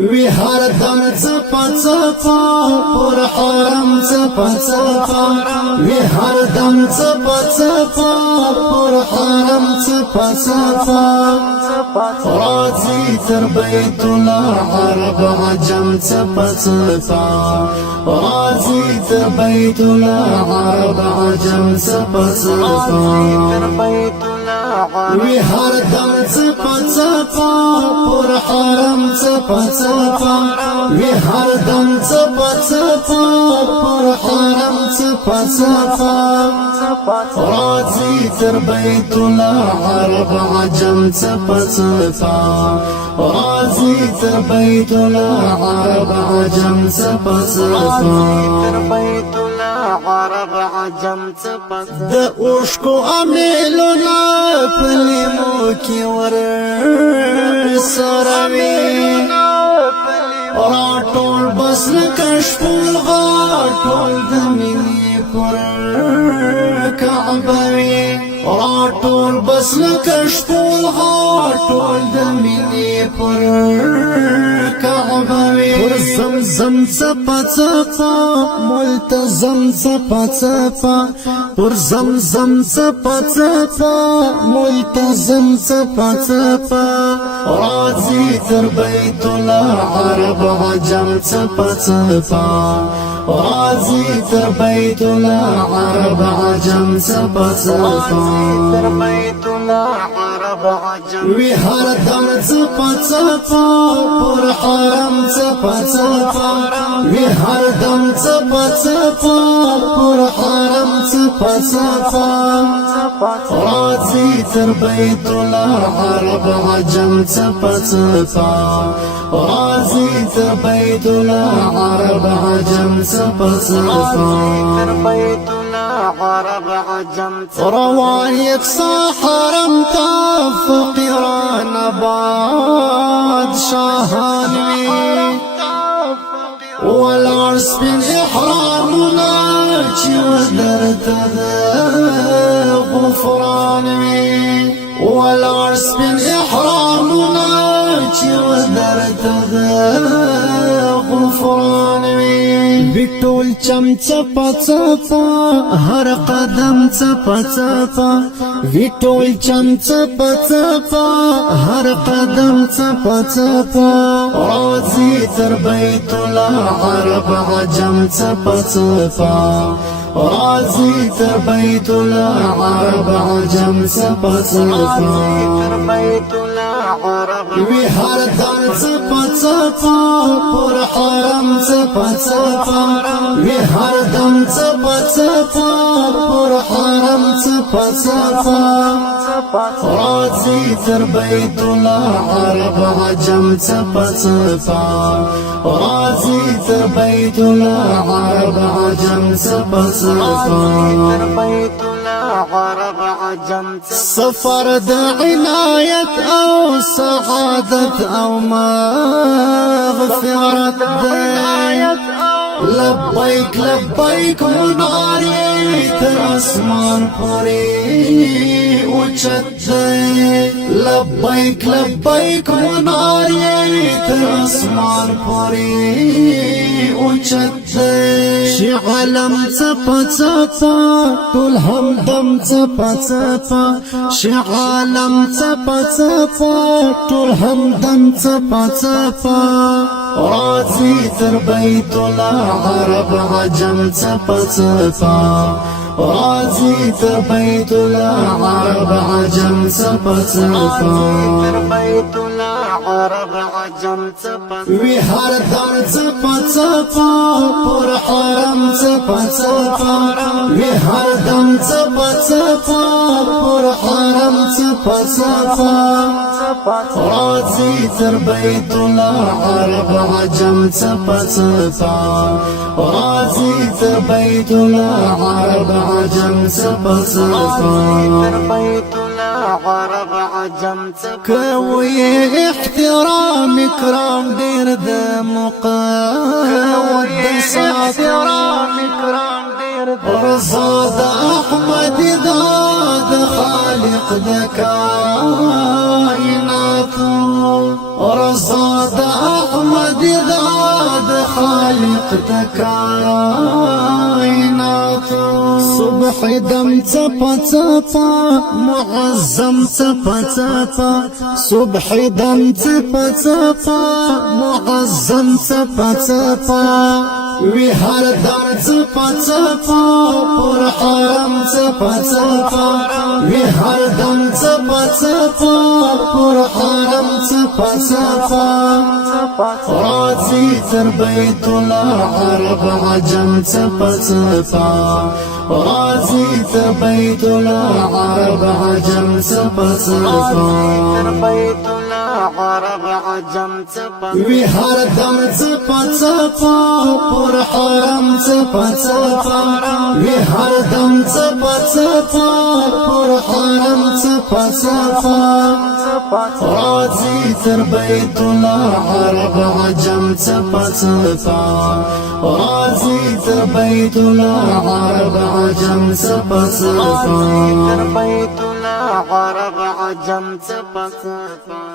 وی هر دم څپا څپا پر حرم څپا څپا وی هر دم څپا څپا پر حرم څپا څپا راځي تر بیت الله عرب عجم څپا څپا راځي تر بیت الله عرب عجم څپا څپا وی هر دم څپا څپا پر حرم څپا څپا وی هر دم څپا څپا پر حرم څپا څپا راځي تر بیت الله عرب عجم څپا څپا راځي تر بیت الله عرب عجم څپا څپا عرب عجم څپا د اوشکو امیلونه پلیمو کی ور سروي راټول بس کشفول غاټول د مینې پر کعبوي راټول بس کشفول غاټول د مینې پر کعبوي پر زمزم څپا څپا ملتزم څپا څپا پر زمزم څپا څپا ملتزم څپا څپا راځي تر بیت الله عرب عجم څپا څپا راځي تر بیت الله عرب عجم څپا څپا وی هر دم څپا څپا پر حرم څپا څپا وی هر دم څپا څپا پر حرم څپا څپا راځي تر بیت الله عرب عجم څپا څپا راځي تر بیت الله عرب عجم څپا څپا روان یکسا حرم تا فقیران آباد شاهان وی ولار سپین احرامنا چی درته د غفران وی ولار سپین احرامنا چی درته د غفران وی بیٹول چم څپا څپا هر قدم څپا څپا بیٹول چم څپا څپا هر قدم څپا څپا راځي تر بیت الله عرب عجم څپا څپا راځي تر بیت الله عرب عجم څپا څپا وی هر دم څپا څپا پر حرم څپا څپا وی هر دم څپا څپا پر حرم څپا څپا راځي تر بیت الله عرب عجم څپا څپا راځي تر بیت الله عرب عجم څپا څپا سفر د عنایت او سعادت او مغفرت ده لبیک لبیک مناری تر اسمان پوری اوچت ده لبیک لبیک مناری تر اسمان پوری اوچت ده شی علم څپا څپا ټول همدم څپا څپا شی علم څپا څپا ټول همدم څپا څپا راځي تر بیت الله عرب عجم څپا څپا راځي تر بیت الله عرب عجم څپا څپا وی هر دم څپا څپا پر حرم څپا څپا وی هر دم څپا څپا پر حرم څپا څپا راځي تر بیت الله عرب عجم څپا څپا راځي تر بیت الله عرب عجم څپا څپا کوي احترام اکرام ډیر د مقدسات رضا د احمد د خالق د کائنات رضا د احمد داد خالق دكائنات صبح دم تپا تپا معظم تپا تپا صبح دم تپا تپا معظم تپا تپا وی هر دم تپا تپا پر حرم تپا تپا وی هر دم تپا تپا پر حرم تپا تپا راضي تر بيت الله عرب عجم تپا تپا راضي تر بيت الله عرب عجم تپا تپا عرب عجم تپا وی هر دم تپا تپا پر حرم تپا تپا وی هر دم تپا تپا پر حرم تپا تپا راضي تر بيت الله عرب عجم تپا تپا راضي تر بيت الله عرب عجم تپا تپا عرب عجم تپا تپا